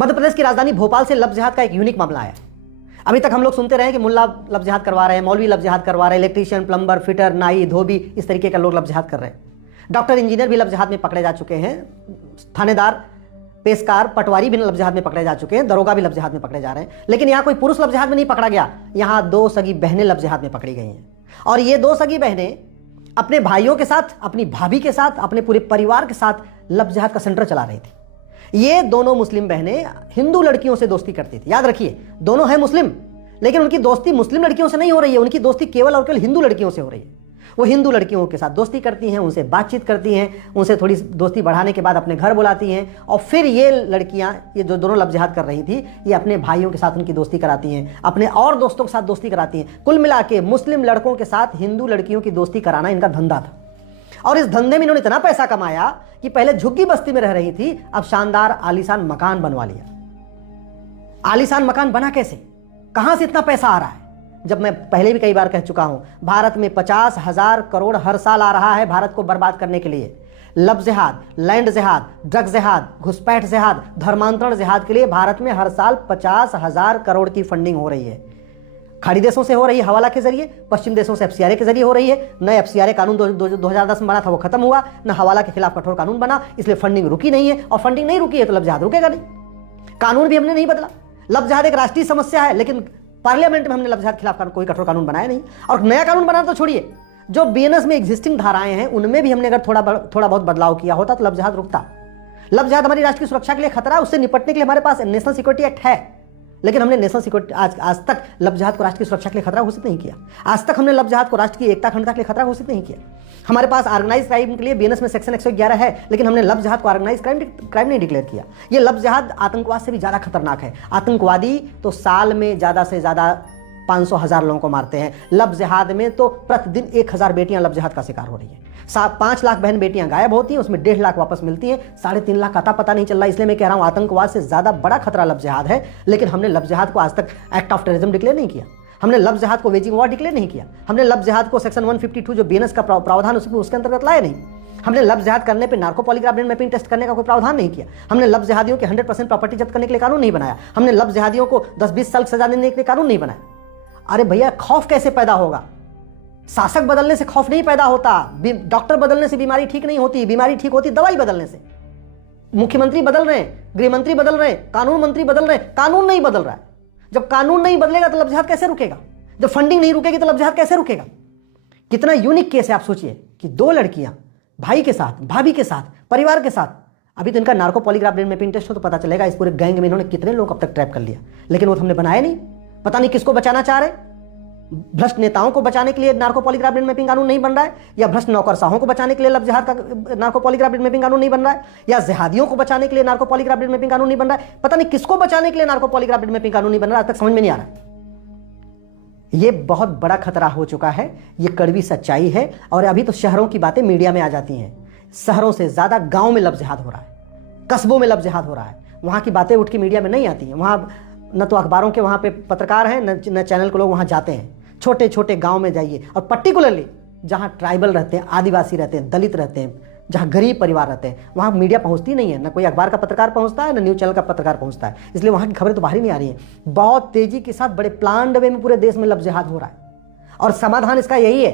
मध्य प्रदेश की राजधानी भोपाल से लव जिहाद का एक यूनिक मामला है। अभी तक हम लोग सुनते रहे कि मुल्ला लव जिहाद करवा रहे हैं, मौलवी लव जिहाद करवा रहे हैं, इलेक्ट्रीशियन, प्लम्बर, फिटर, नाई, धोबी, इस तरीके का लोग लव जिहाद कर रहे हैं। डॉक्टर, इंजीनियर भी लव जिहाद में पकड़े जा चुके हैं, थानेदार, पेशकार, पटवारी भी लव जिहाद में पकड़े जा चुके हैं, दरोगा भी लव जिहाद में पकड़े जा रहे हैं। लेकिन यहाँ कोई पुरुष लव जिहाद में नहीं पकड़ा गया, यहाँ 2 सगी बहनें लव जिहाद में पकड़ी गई हैं। और ये 2 सगी बहनें अपने भाइयों के साथ, अपनी भाभी के साथ, अपने पूरे परिवार के साथ लव जिहाद का सेंटर चला रही थी। ये दोनों मुस्लिम बहनें हिंदू लड़कियों से दोस्ती करती थी। याद रखिए, दोनों हैं मुस्लिम, लेकिन उनकी दोस्ती मुस्लिम लड़कियों से नहीं हो रही है, उनकी दोस्ती केवल और केवल हिंदू लड़कियों से हो रही है। वो हिंदू लड़कियों के साथ दोस्ती करती हैं, उनसे बातचीत करती हैं, उनसे थोड़ी दोस्ती बढ़ाने के बाद अपने घर बुलाती हैं, और फिर ये लड़कियां, ये जो दोनों लव जिहाद कर रही थी, ये अपने भाइयों के साथ उनकी दोस्ती कराती हैं, अपने और दोस्तों के साथ दोस्ती कराती हैं। कुल मिला के मुस्लिम लड़कों के साथ हिंदू लड़कियों की दोस्ती कराना इनका धंधा था। और इस धंधे में इन्होंने इतना पैसा कमाया कि पहले झुग्गी बस्ती में रह रही थी, अब शानदार आलीशान मकान बनवा लिया। आलीशान मकान बना कैसे, कहां से इतना पैसा आ रहा है? जब मैं पहले भी कई बार कह चुका हूं, भारत में 50,000 करोड़ हर साल आ रहा है भारत को बर्बाद करने के लिए। लव जिहाद, लैंड जिहाद, ड्रग जिहाद, घुसपैठ जिहाद, धर्मांतरण जिहाद के लिए भारत में हर साल 50,000 करोड़ की फंडिंग हो रही है। खाड़ी देशों से हो रही है हवाला के जरिए, पश्चिम देशों से FCRA के जरिए हो रही है। नए FCRA कानून 2010 में बना था, वो खत्म हुआ, न हवाला के खिलाफ कठोर कानून बना, इसलिए फंडिंग रुकी नहीं है। और फंडिंग नहीं रुकी है तो लव जिहाद रुकेगा नहीं। कानून भी हमने नहीं बदला। लव जिहाद एक राष्ट्रीय समस्या है, लेकिन पार्लियामेंट में हमने लव जिहाद के खिलाफ कोई कठोर कानून बनाया नहीं। और नया कानून बनाना तो छोड़िए, जो BNS में एग्जिस्टिंग धाराएं हैं उनमें भी हमने अगर थोड़ा बहुत बदलाव किया होता तो लव जिहाद रुकता। लव जिहाद हमारी राष्ट्र की सुरक्षा के लिए खतरा है, उससे निपटने के लिए हमारे पास नेशनल सिक्योरिटी एक्ट है, लेकिन हमने नेशनल सिक्योरिटी आज तक लव जिहाद को राष्ट्र की सुरक्षा के लिए खतरा घोषित नहीं किया। आज तक हमने लव जिहाद को राष्ट्र की एकता अखंडता के लिए खतरा घोषित नहीं किया। हमारे पास ऑर्गेनाइज क्राइम के लिए BNS में सेक्शन 111 है, लेकिन हमने लव जिहाद को ऑर्गेनाइज क्राइम नहीं डिक्लेयर किया। ये लव जिहाद आतंकवाद से भी ज्यादा खतरनाक है। आतंकवादी तो साल में ज्यादा से ज्यादा 500,000 लोगों को मारते हैं, लव जिहाद में तो प्रतिदिन 1,000 बेटियां लव जिहाद का शिकार हो रही है। 5 लाख बहन बेटियां गायब होती हैं, उसमें 1.5 लाख वापस मिलती हैं, 3.5 लाख अता पता नहीं चल रहा। इसलिए मैं कह रहा हूं आतंकवाद से ज्यादा बड़ा खतरा लव जिहाद है। लेकिन हमने लव जिहाद को आज तक एक्ट ऑफ टेररिज्म डिक्लेयर नहीं किया, हमने लव जिहाद को वेजिंग वॉर डिक्लेयर नहीं किया, हमने लव जिहाद को सेक्शन 152 जो BNS का प्रावधान उसके अंतर्गत लाया नहीं, हमने लव जिहाद करने पे narco polygraph brain mapping test करने का कोई प्रावधान नहीं किया, हमने लव जिहादियों के 100% प्रॉपर्टी जब्त करने के लिए कानून नहीं बनाया, हमने लव जिहादियों को 10-20 साल सजा देने के लिए कानून नहीं बनाया। अरे भैया, खौफ कैसे पैदा होगा? शासक बदलने से खौफ नहीं पैदा होता, डॉक्टर बदलने से बीमारी ठीक नहीं होती, बीमारी ठीक होती दवाई बदलने से। मुख्यमंत्री बदल रहे हैं, गृह मंत्री बदल रहे हैं, कानून मंत्री बदल रहे हैं, कानून नहीं बदल रहा है। जब कानून नहीं बदलेगा तो लव जिहाद कैसे रुकेगा? जब फंडिंग नहीं रुकेगी तो लव जिहाद कैसे रुकेगा? कितना यूनिक केस है। आप सोचिए कि 2 लड़कियां भाई के साथ, भाभी के साथ, परिवार के साथ, अभी तो इनका narco polygraph brain mapping test हो तो पता चलेगा इस पूरे गैंग में इन्होंने कितने लोग अब तक ट्रैप कर लिया। लेकिन वो तो हमने बनाया नहीं। पता नहीं किसको बचाना चाह रहे, भ्रष्ट नेताओं को बचाने के लिए नार्को पॉलीग्राफ ब्रेन मैपिंग कानून नहीं बन रहा है, या भ्रष्ट नौकरशाहों को बचाने के लिए लव जिहाद का नार्को पॉलीग्राफ ब्रेन मैपिंग कानून नहीं बन रहा है, या जिहादियों को बचाने के लिए नार्को पॉलीग्राफ ब्रेन मैपिंग कानून नहीं बन रहा है। पता नहीं किसको बचाने के लिए नार्को पॉलीग्राफ ब्रेन मैपिंग कानून नहीं बन रहा है, आज तक समझ में नहीं आ रहा। ये बहुत बड़ा खतरा हो चुका है, ये कड़वी सच्चाई है। और अभी तो शहरों की बातें मीडिया में आ जाती हैं, शहरों से ज्यादा गांव में लव जिहाद हो रहा है, कस्बों में लव जिहाद हो रहा है। वहां की बातें उठ के मीडिया में नहीं आती हैं, वहां न तो अखबारों के वहां पे पत्रकार हैं, न चैनल के लोग वहां जाते हैं। छोटे छोटे गांव में जाइए, और पर्टिकुलरली जहां ट्राइबल रहते हैं, आदिवासी रहते हैं, दलित रहते हैं, जहां गरीब परिवार रहते हैं, वहां मीडिया पहुंचती नहीं है, ना कोई अखबार का पत्रकार पहुंचता है, ना न्यूज चैनल का पत्रकार पहुंचता है। इसलिए वहां की खबरें तो बाहर ही नहीं आ रही हैं। बहुत तेजी के साथ बड़े प्लान्ड वे में पूरे देश में लव जिहाद हो रहा है, और समाधान इसका यही है,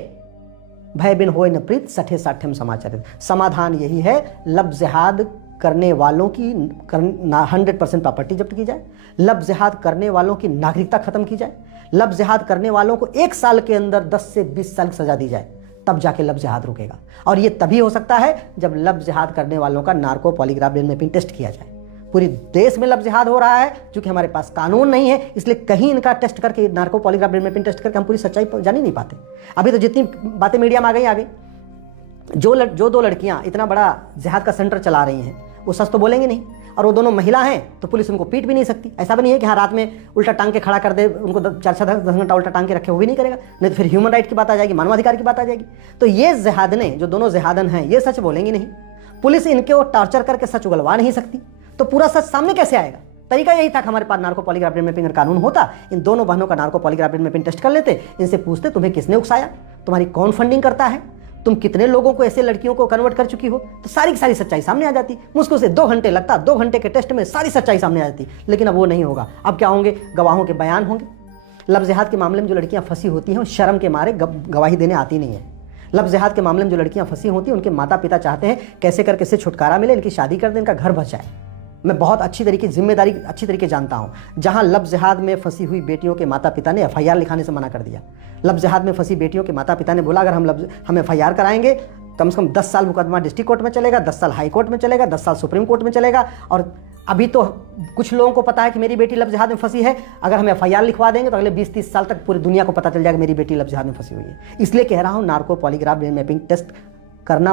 भय बिन होय न प्रीत सठे साठ्यम समाचारित। समाधान यही है, लव जिहाद करने वालों की 100% प्रॉपर्टी जब्त की जाए, लव जिहाद करने वालों की नागरिकता खत्म की जाए, लव जिहाद करने वालों को 1 साल के अंदर 10 से 20 साल की सजा दी जाए, तब जाके लव जिहाद रुकेगा। और ये तभी हो सकता है जब लव जिहाद करने वालों का narco polygraph brain mapping test किया जाए। पूरे देश में लव जिहाद हो रहा है, क्योंकि हमारे पास कानून नहीं है, इसलिए कहीं इनका टेस्ट करके, narco polygraph brain mapping test करके हम पूरी सच्चाई जान ही नहीं पाते। अभी तो जितनी बातें मीडिया में आ गई, जो 2 लड़कियां इतना बड़ा जिहाद का सेंटर चला रही हैं, वो सच तो बोलेंगे नहीं, और वो दोनों महिला हैं तो पुलिस उनको पीट भी नहीं सकती। ऐसा भी नहीं है कि हाँ रात में उल्टा टांग के खड़ा कर दे, उनको 4-10 घंटा उल्टा टांग के रखे, वो भी नहीं करेगा, नहीं तो फिर ह्यूमन राइट की बात आ जाएगी, मानवाधिकार की बात आ जाएगी। तो ये जिहादने, जो दोनों जिहादन हैं, ये सच बोलेंगी नहीं, पुलिस इनके टॉर्चर करके सच उगलवा नहीं सकती, तो पूरा सच सामने कैसे आएगा? तरीका यही था कि हमारे पास नार्को पॉलीग्राफ ब्रेन मैपिंग कानून होता, इन दोनों बहनों का narco polygraph brain mapping test कर लेते, इनसे पूछते तुम्हें किसने उकसाया, तुम्हारी कौन फंडिंग करता है, तुम कितने लोगों को ऐसे लड़कियों को कन्वर्ट कर चुकी हो, तो सारी की सारी सच्चाई सामने आ जाती। मुश्किल से 2 घंटे लगता, 2 घंटे के टेस्ट में सारी सच्चाई सामने आ जाती। लेकिन अब वो नहीं होगा। अब क्या होंगे? गवाहों के बयान होंगे। लफ्ज़ जिहाद के मामले में जो लड़कियां फंसी होती हैं, शर्म के मारे गवाही देने आती नहीं है। लफ्ज़ जिहाद के मामले में जो लड़कियां फंसी होती हैं, उनके माता पिता चाहते हैं कैसे करके इससे छुटकारा मिले, इनकी शादी कर दें, इनका घर बच जाए। मैं बहुत अच्छी तरीके जानता हूँ जहाँ लफ्ज़ जिहाद में फंसी हुई बेटियों के माता पिता ने FIR लिखाने से मना कर दिया। लफ्ज़ जिहाद में फंसी बेटियों के माता पिता ने बोला अगर हम FIR कराएंगे कम से कम 10 साल मुकदमा डिस्ट्रिक्ट कोर्ट में चलेगा, 10 साल हाई कोर्ट में चलेगा, 10 साल सुप्रीम कोर्ट में चलेगा। और अभी तो कुछ लोगों को पता है कि मेरी बेटी लफ्ज़ जिहाद में फंसी है, अगर हम FIR लिखवा देंगे तो अगले 20-30 साल तक पूरी दुनिया को पता चल जाएगा मेरी बेटी लफ्ज़ जिहाद में फंसी हुई है। इसलिए कह रहा हूँ narco polygraph brain mapping test करना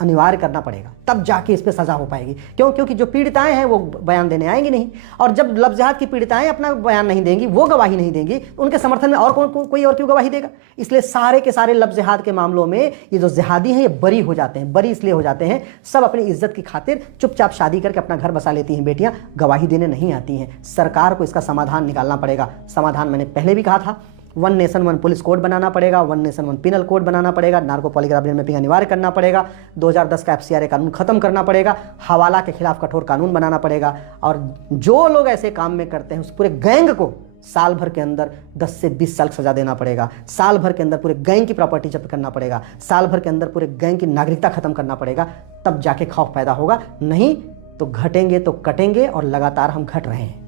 अनिवार्य करना पड़ेगा, तब जाके इस पर सज़ा हो पाएगी। क्योंकि जो पीड़िताएं हैं वो बयान देने आएंगी नहीं, और जब लफ्ज़ जिहाद की पीड़िताएं अपना बयान नहीं देंगी, वो गवाही नहीं देंगी, उनके समर्थन में और कोई और क्यों गवाही देगा? इसलिए सारे के सारे लफ्ज़ जिहाद के मामलों में ये जो जिहादी हैं ये बरी हो जाते हैं। बरी इसलिए हो जाते हैं, सब अपनी इज्जत की खातिर चुपचाप शादी करके अपना घर बसा लेती हैं बेटियां, गवाही देने नहीं आती हैं। सरकार को इसका समाधान निकालना पड़ेगा। समाधान मैंने पहले भी कहा था, 1 नेशन 1 पुलिस कोड बनाना पड़ेगा, 1 नेशन 1 पिनल कोड बनाना पड़ेगा, नार्को पॉलीग्राफ ब्रेन मैपिंग अनिवार्य करना पड़ेगा, 2010 का FCRA कानून खत्म करना पड़ेगा, हवाला के खिलाफ कठोर कानून बनाना पड़ेगा, और जो लोग ऐसे काम में करते हैं उस पूरे गैंग को साल भर के अंदर 10 से 20 साल सजा देना पड़ेगा। साल भर के अंदर पूरे गैंग की प्रॉपर्टी जब्त करना पड़ेगा। साल भर के अंदर पूरे गैंग की नागरिकता खत्म करना पड़ेगा, तब जाके खौफ पैदा होगा। नहीं तो घटेंगे तो कटेंगे, और लगातार हम घट रहे हैं।